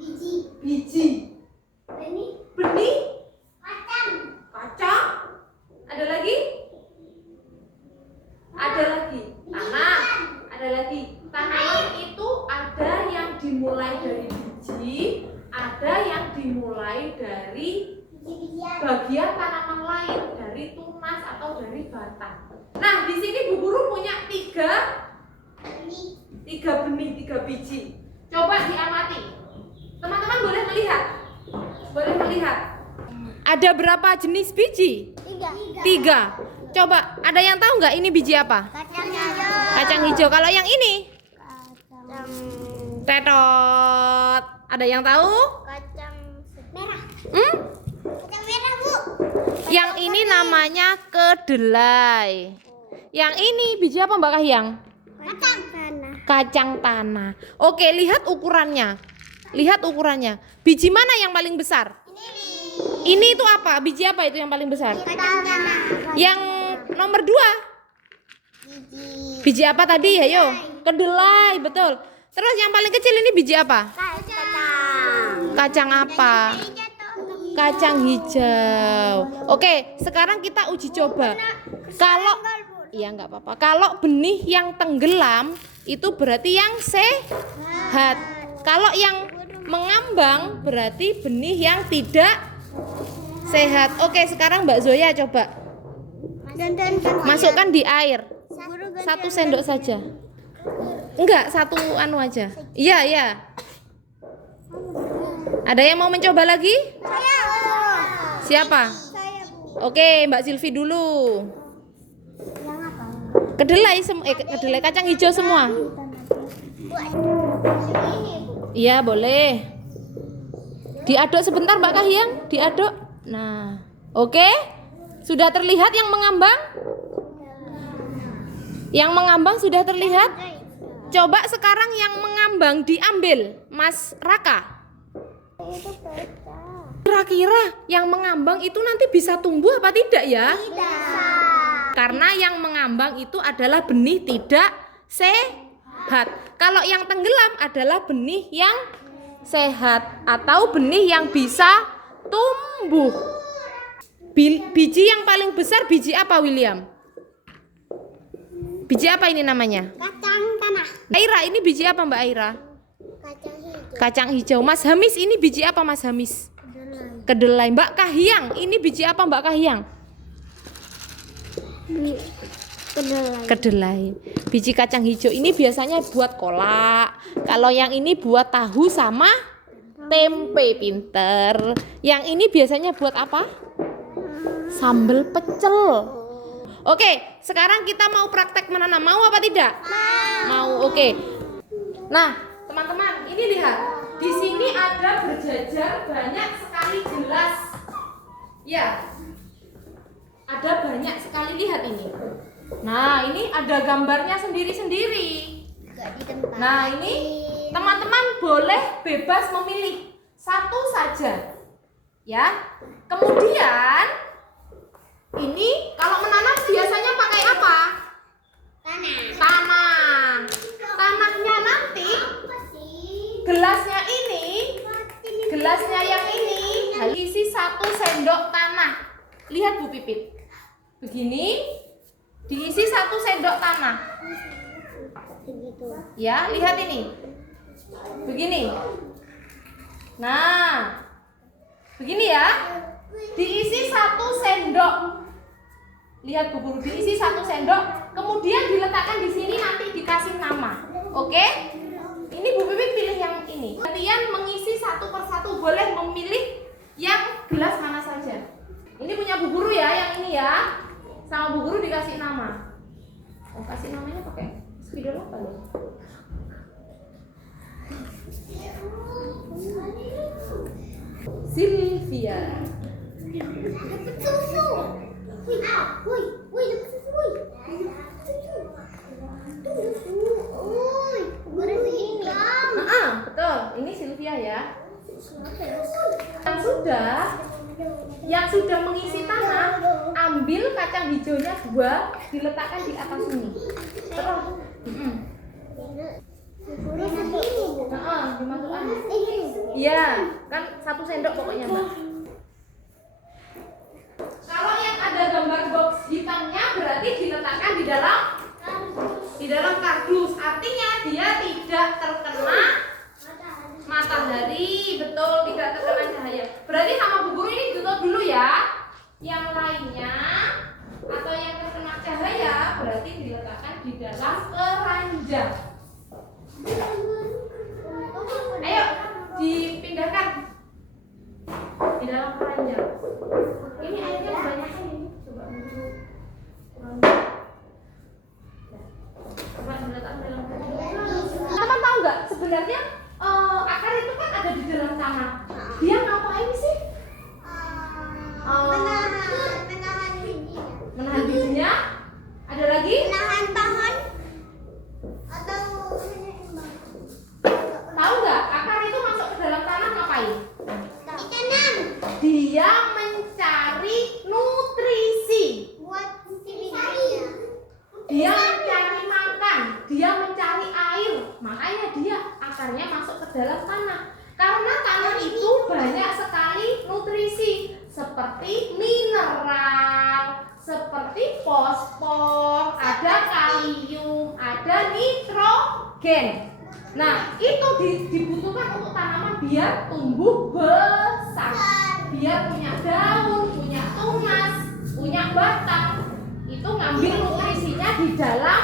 Biji. Benih. Kacang. Ada lagi? Tanah. Ada lagi. Tanaman itu ada yang dimulai dari biji, ada yang dimulai dari bagian tanaman lain, dari tunas atau dari batang. Nah, di sini Bu Guru punya tiga benih, 3 biji. Coba diamati. Teman-teman boleh melihat. Ada berapa jenis biji? 3. Coba, ada yang tahu nggak ini biji apa? Kacang hijau. Kalau yang ini? Tetot. Ada yang tahu? Kacang merah. Kacang merah, Bu. Yang ini namanya kedelai. Yang ini biji apa Mbak Kahiyang? Kacang tanah. Oke, lihat ukurannya. Biji mana yang paling besar? Ini itu apa? Biji apa itu yang paling besar? Kacang tanah. Yang nomor 2? Biji apa tadi? Ayo. Kedelai, betul. Terus yang paling kecil ini biji apa? Kacang apa? Kacang hijau. Oke, sekarang kita uji coba. Kalau nggak apa-apa. Kalau benih yang tenggelam itu berarti yang sehat. Kalau yang mengambang berarti benih yang tidak sehat. Oke, sekarang Mbak Zoya coba masukkan di air 1 sendok saja. Enggak, 1 anu aja. Iya. Ada yang mau mencoba lagi? Siapa? Oke, Mbak Silvi dulu. Kedelai kacang hijau semua. Iya, boleh. Diaduk sebentar Mbak Kahiyang, diaduk. Nah, oke. Sudah terlihat yang mengambang? Yang mengambang sudah terlihat? Coba sekarang yang mengambang diambil, Mas Raka. Kira-kira yang mengambang itu nanti bisa tumbuh apa tidak ya? Tidak. Karena yang mengambang itu adalah benih tidak sehat. Kalau yang tenggelam adalah benih yang sehat atau benih yang bisa tumbuh. Biji yang paling besar biji apa, William? Biji apa ini namanya? Kacang tanah. Aira, ini biji apa Mbak Aira? Kacang hijau. Kacang hijau. Mas Hamis, ini biji apa Mas Hamis? Kedelai. Mbak Kahiyang, ini biji apa Mbak Kahiyang? Kedelai. Biji kacang hijau ini biasanya buat kolak. Kalau yang ini buat tahu sama tempe, pinter. Yang ini biasanya buat apa? Sambal pecel. Oke, sekarang kita mau praktek menanam. Mau apa tidak? Mau. Oke. Nah, teman-teman, ini lihat. Di sini ada berjajar banyak sekali gelas. Ya. Ada banyak sekali, lihat ini. Nah, ini ada gambarnya sendiri-sendiri. Nah, ini teman-teman boleh bebas memilih 1 saja. Ya. Kemudian ini kalau menanam biasanya pakai apa? Tanah. Tanahnya nanti gelasnya yang ini isi 1 sendok tanah. Lihat Bu Pipit. Begini diisi 1 sendok tanah. Ya, lihat ini. Begini. Nah, begini ya. Diisi 1 sendok. Lihat Bu Guru, diisi 1 sendok, kemudian diletakkan di sini, nanti dikasih nama. Oke? Ini Bu Pipit pilih yang ini. Kalian mengisi 1 persatu, boleh memilih yang gelas mana saja. Ini punya Bu Guru ya, yang ini ya. Sama Bu Guru dikasih nama. Oh, kasih namanya pakai spidol apa loh? Sylvia. Dapat susu. Wih, dapat susu. Betul. Betul. Ini Sylvia ya. Yang sudah mengisi tanah, ambil kacang hijaunya 2, diletakkan di atas ini. Terus. Dimasukkan. Iya, kan 1 sendok pokoknya, Mbak. Kalau yang ada gambar box hitamnya berarti diletakkan di dalam kardus. Artinya dia tidak terkena matahari, betul, tidak terkena cahaya. Berarti sama Bu Guru ini ditutup dulu ya. Yang lainnya atau yang terkena cahaya berarti diletakkan di dalam keranjang. Ayo dipindahkan di dalam keranjang. Ini airnya kebanyakan ini. Coba dulu. Coba diletakkan dalam keranjang. Teman tahu nggak sebenarnya akar itu kan ada di dalam tanah. Dia ngapain sih? Menahan bijinya. Ada lagi? Menahan pohon atau Tahu nggak akar itu masuk ke dalam tanah ngapain? ditanam Dia mencari nutrisi. buat sisanya. Dia mencari makan. Dia mencari air. Makanya dia akarnya masuk ke dalam tanah. Karena tanah itu banyak sekali nutrisi seperti mineral, seperti fosfor, ada kalium, ada nitrogen. Nah, itu dibutuhkan untuk tanaman biar tumbuh besar, biar punya daun, punya tunas, punya batang. Itu ngambil nutrisinya di dalam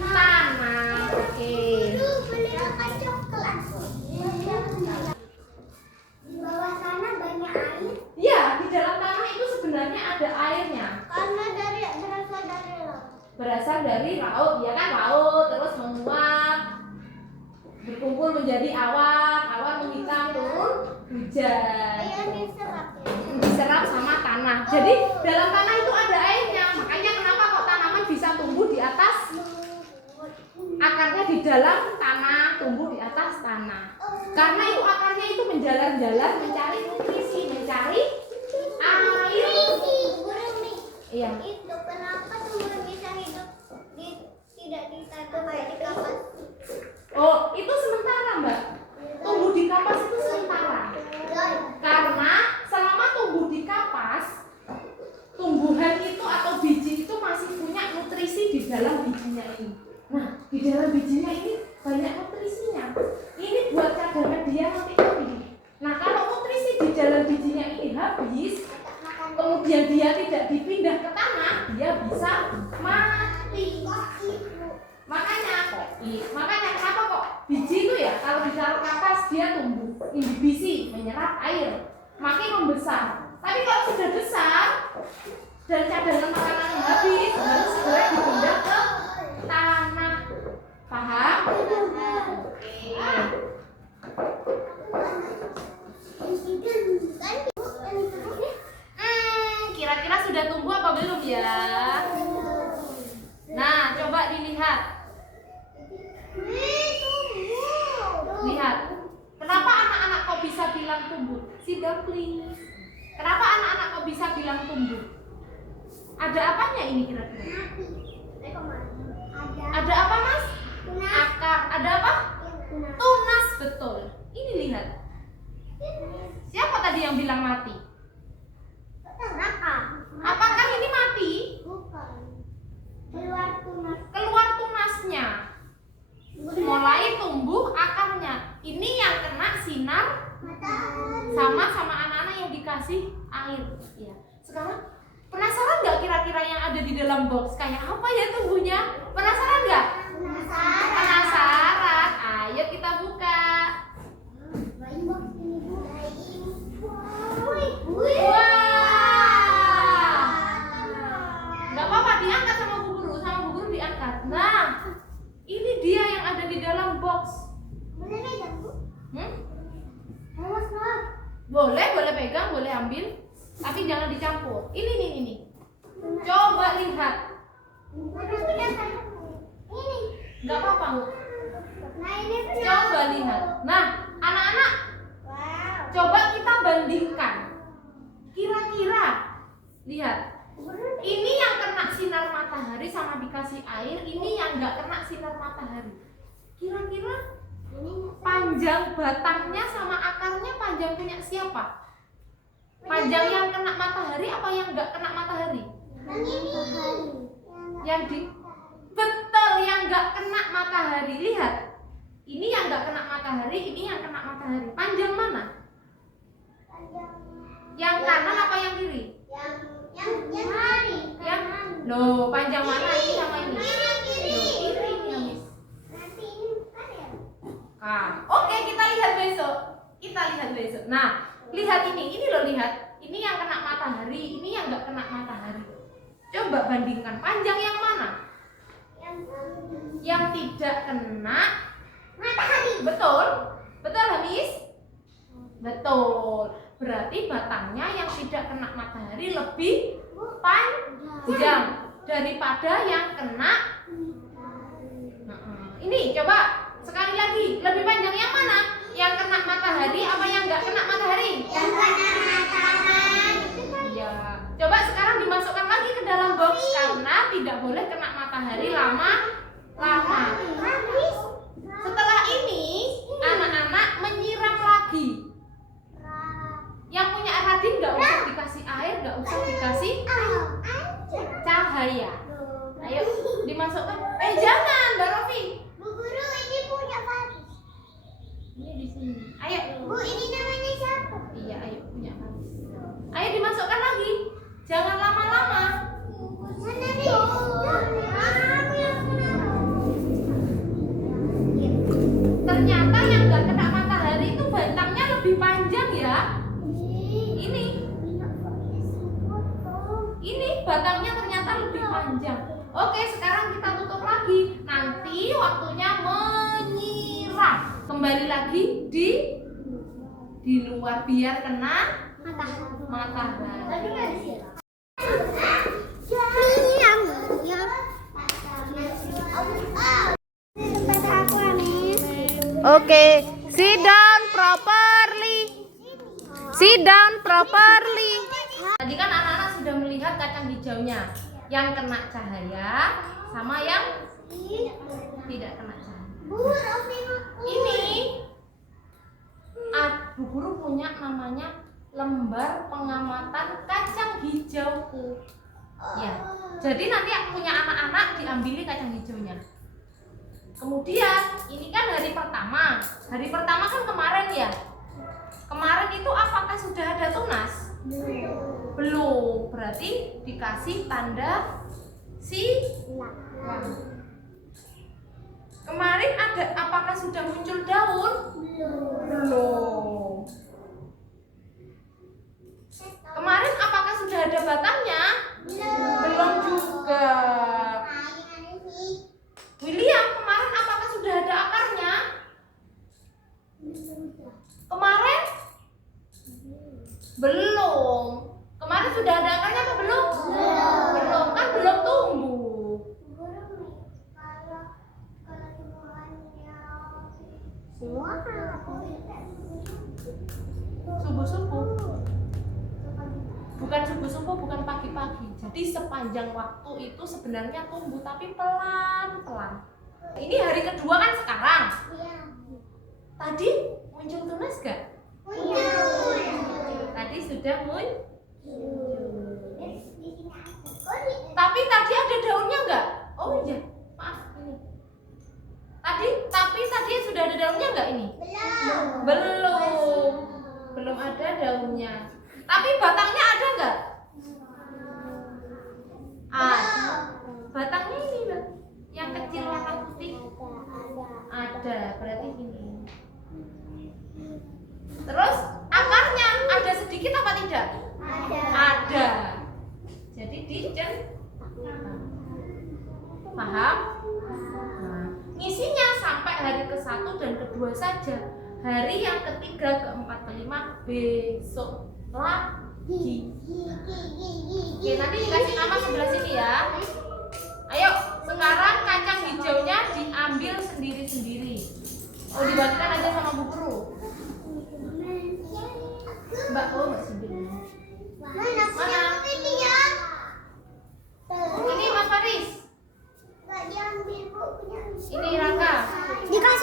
tanah. Oke. Beli makan coklat. Di bawah sana banyak air Iya, di dalam tanah itu sebenarnya ada airnya. karena berasal dari laut. Berasal dari laut, ya kan, laut terus menguap, berkumpul menjadi awan menghitam, turun hujan, Air diserap ya. diserap sama tanah. Jadi dalam tanah itu ada airnya. Makanya kenapa kok tanaman bisa tumbuh di atas, akarnya di dalam tanah, tumbuh di atas tanah. Karena itu akarnya itu menjalar-jalar mencari nutrisi, mencari air. Iya. Itu kenapa tumbuh bisa hidup tidak ditanam kayak di kapas? Oh, itu sementara, Mbak. Tumbuh di kapas itu sementara. Karena selama tumbuh di kapas, tumbuhan itu atau biji itu masih punya nutrisi di dalam bijinya ini. Nah, di dalam bijinya ini banyak nutrisinya. Ini buat cadangan dia nanti tumbuh. Nah, kalau nutrisi di dalam bijinya ini habis, kemudian dia tidak dipindah ke tanah, dia bisa mati. Makanya kenapa kok biji itu ya kalau ditaruh kapas dia tumbuh, inhibisi, menyerap air, makin membesar. Tapi kalau sudah besar dan cadangan makanannya habis, harus segera dipindah ke tanah. Paham? Kira-kira sudah tumbuh apa belum ya? Nah, coba dilihat. Lihat. Kenapa anak-anak kok bisa bilang tumbuh? Sit down please. Kenapa anak-anak kok bisa bilang tumbuh? Ada apanya ini kira-kira? Ada apa, Mas? Akar. Ada apa? Tunas, betul. Ini lihat. Siapa tadi yang bilang mati? Apakah ini mati? Keluar tunasnya. Mulai tumbuh akarnya. Ini yang kena sinar sama anak-anak yang dikasih air. Ya. Sekarang penasaran nggak kira-kira yang ada di dalam box kayak apa ya tumbuhnya? Penasaran nggak? Penasaran. Ayo kita buka. Wah. Nggak apa-apa, diangkat sama Bu Guru, diangkat. Nah, ini dia yang ada di dalam box. Boleh pegang, boleh ambil, tapi jangan dicampur. Ini. Coba lihat. Nggak apa-apa, Bu. Coba lihat. Nah, anak-anak, coba kita bandingkan. Kira-kira, lihat. Ini yang kena sinar matahari sama dikasih air, ini yang nggak kena sinar matahari. Kira-kira panjang batangnya sama akarnya panjang punya siapa? Panjang yang kena matahari apa yang nggak kena matahari? Yang di betul, yang nggak kena matahari. Lihat, ini yang nggak kena matahari, ini yang kena matahari. Panjang mana? Yang kanan apa yang kiri? Yang no, panjang mana ini sama ini? Kiri ini, Miss. Oke, kita lihat besok. Nah, lihat ini loh, lihat. Ini yang kena matahari, ini yang nggak kena matahari. Coba bandingkan, panjang yang mana? Yang tidak kena matahari. Betul? Betul, Hamis? Betul. Berarti batangnya yang tidak kena matahari lebih panjang daripada yang kena. Ini coba sekali lagi, lebih panjang yang mana? Yang kena matahari apa yang nggak kena matahari? Yang kena matahari. Iya. Coba sekarang dimasukkan lagi ke dalam box karena tidak boleh kena matahari lama-lama. Setelah ini anak-anak menyiram lagi. Yang punya Radin nggak usah dikasih air, nggak usah dikasih cahaya. Ayo dimasukkan. Jangan, Mbak Rofi. Bu Guru, ini punya Faris. Ini di sini. Ayo. Bu, ini namanya siapa? Iya, ayo punya Faris. Ayo dimasukkan lagi. Jangan lama-lama. Mana nih? Aku yang Ternyata yang nggak kena matahari itu batangnya lebih panjang ya. Ini batangnya ternyata lebih panjang. Oke, sekarang kita tutup lagi. Nanti waktunya menyiram. Kembali lagi di luar biar kena matahari. Oke, sit down properly. Sit down properly. Tadi kan anak-anak sudah melihat kacang hijaunya, yang kena cahaya sama yang tidak kena cahaya. Ini Bu Guru punya namanya lembar pengamatan kacang hijauku. Ya, jadi nanti punya anak-anak diambili kacang hijaunya. Kemudian ini kan hari pertama. Hari pertama kan kemarin ya. Kemarin itu apakah sudah ada tunas? Belum. Berarti dikasih tanda silang. Kemarin ada apakah sudah muncul daun? Belum. Kemarin apakah sudah ada batangnya? Belum juga. William, kemarin apakah sudah ada akarnya? Kemarin? Belum. Kemarin sudah ada akarnya apa belum? Belum, kan belum tumbuh. Subuh-subuh. Bukan subuh-subuh, bukan pagi-pagi. Jadi sepanjang waktu itu sebenarnya tumbuh tapi pelan-pelan. Ini hari kedua kan sekarang. Tadi muncul tunas gak? Tadi sudah muncul. Tapi tadi ada daunnya enggak? Oh iya, maaf ini. Tapi tadi sudah ada daunnya enggak ini? Belum ada daunnya. Tapi batangnya ada enggak? Batangnya ini, Bang. Yang kecil warna putih. Ada, berarti ini. Terus akarnya ada sedikit apa tidak? Ada. Jadi paham? Nah, ngisinya sampai hari ke-1 dan ke-2 saja. Hari yang ke-3, ke-4, ke-5 besok lagi. Oke, nanti dikasih nama sebelah sini ya. Ayo, sekarang kacang hijaunya diambil sendiri-sendiri. Oh, dibagikan aja sama Bu Guru. Mbak Sibin. Mana? Ini Mas Faris. Ini Raka. Dikasih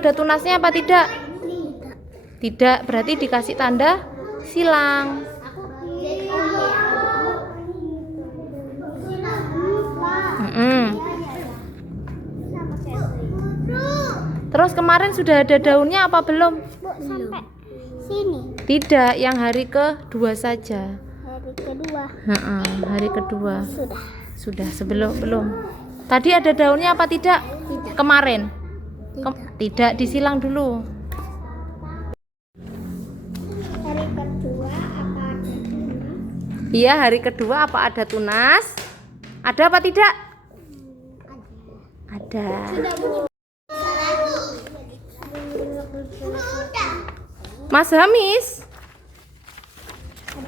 ada tunasnya apa tidak? Tidak, berarti dikasih tanda silang. Terus kemarin sudah ada daunnya apa belum? Sampai sini. Tidak, yang hari kedua saja. Hari kedua. Hari kedua. Sudah. Sebelum belum. Tadi ada daunnya apa tidak? Tidak. Kemarin? Tidak, disilang dulu. Hari kedua apa ada tunas? Iya, hari kedua apa ada tunas? Ada apa tidak? Ada. Mas Hamis,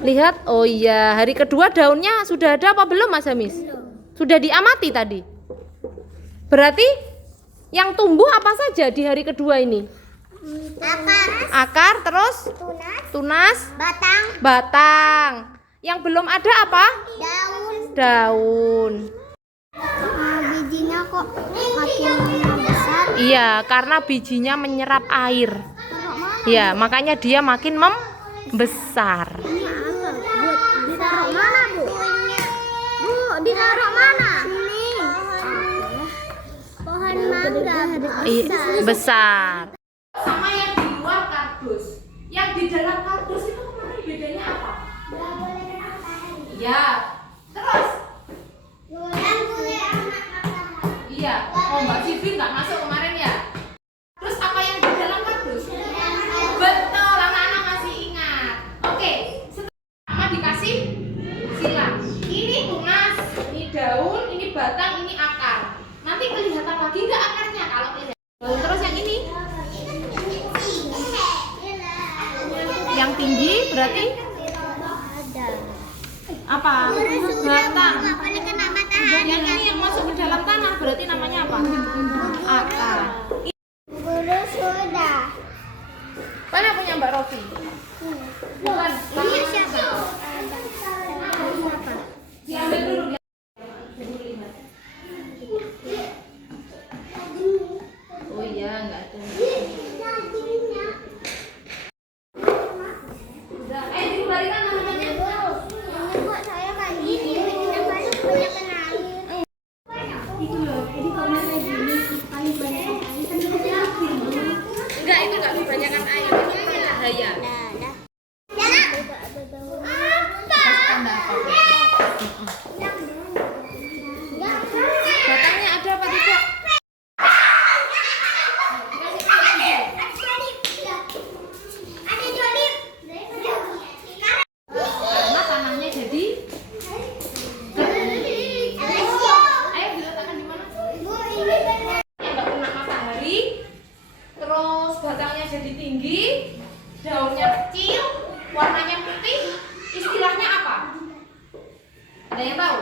lihat. Oh iya, hari kedua daunnya sudah ada apa belum, Mas Hamis? Sudah diamati tadi. Berarti yang tumbuh apa saja di hari kedua ini? Akar, terus tunas, batang. Yang belum ada apa? Daun. Bijinya kok makin besar? Iya, karena bijinya menyerap air. Ya, makanya dia makin membesar. Ditaruh mana, Bu? Bu, ditaruh mana? Sini. Pohon mangga Besar. Sama yang di luar kardus. Yang di dalam kardus itu kemarin bedanya apa? Iya. Terus? Iya. Oh, Mbak Sivi nggak masuk kemarin ya? Terus apa yang di dalam kardus? Betul, anak-anak masih ingat. Oke, setelah dikasih silang. Ini tunas, ini daun, ini batang, ini akar. Nanti kelihatan lagi nggak akarnya kalau kelihatan. Terus yang ini? Yang tinggi berarti apa? Batang. Yang ini yang masuk ke dalam tanah berarti namanya apa? Akar. Guru sudah. Mana punya Mbak Rofi? Bukan. Ini siapa? Diambil dulu. Oh iya, nggak ada. Udah, dikembalikan namanya. Ini buat saya kayak gini. Yang banyak kenal. Itu loh. Jadi kalau saya gini paling banyak Enggak, itu nggak kebanyakan air. Itu bahaya. Batangnya ada apa tidak? Karena tanahnya jadi ayo diletakkan di mana? Yang nggak kena matahari, terus batangnya jadi tinggi, daunnya kecil, warnanya putih, istilahnya apa? Ada yang tahu?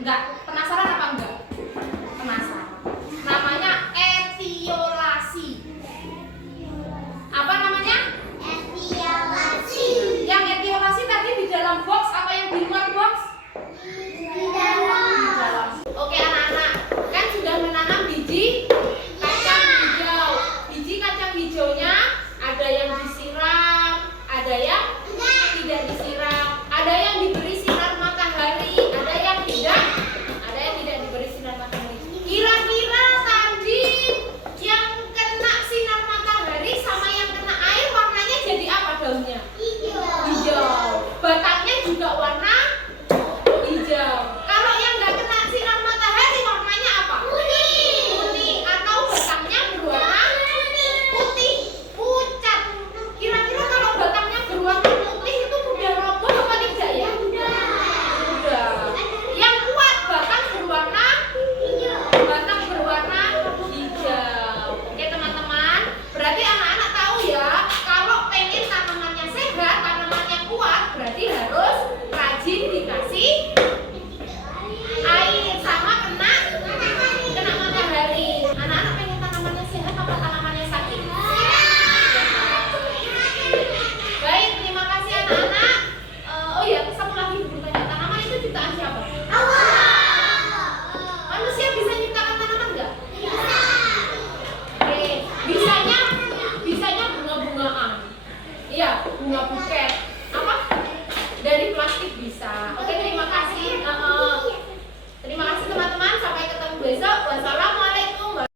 Enggak? Penasaran apa enggak?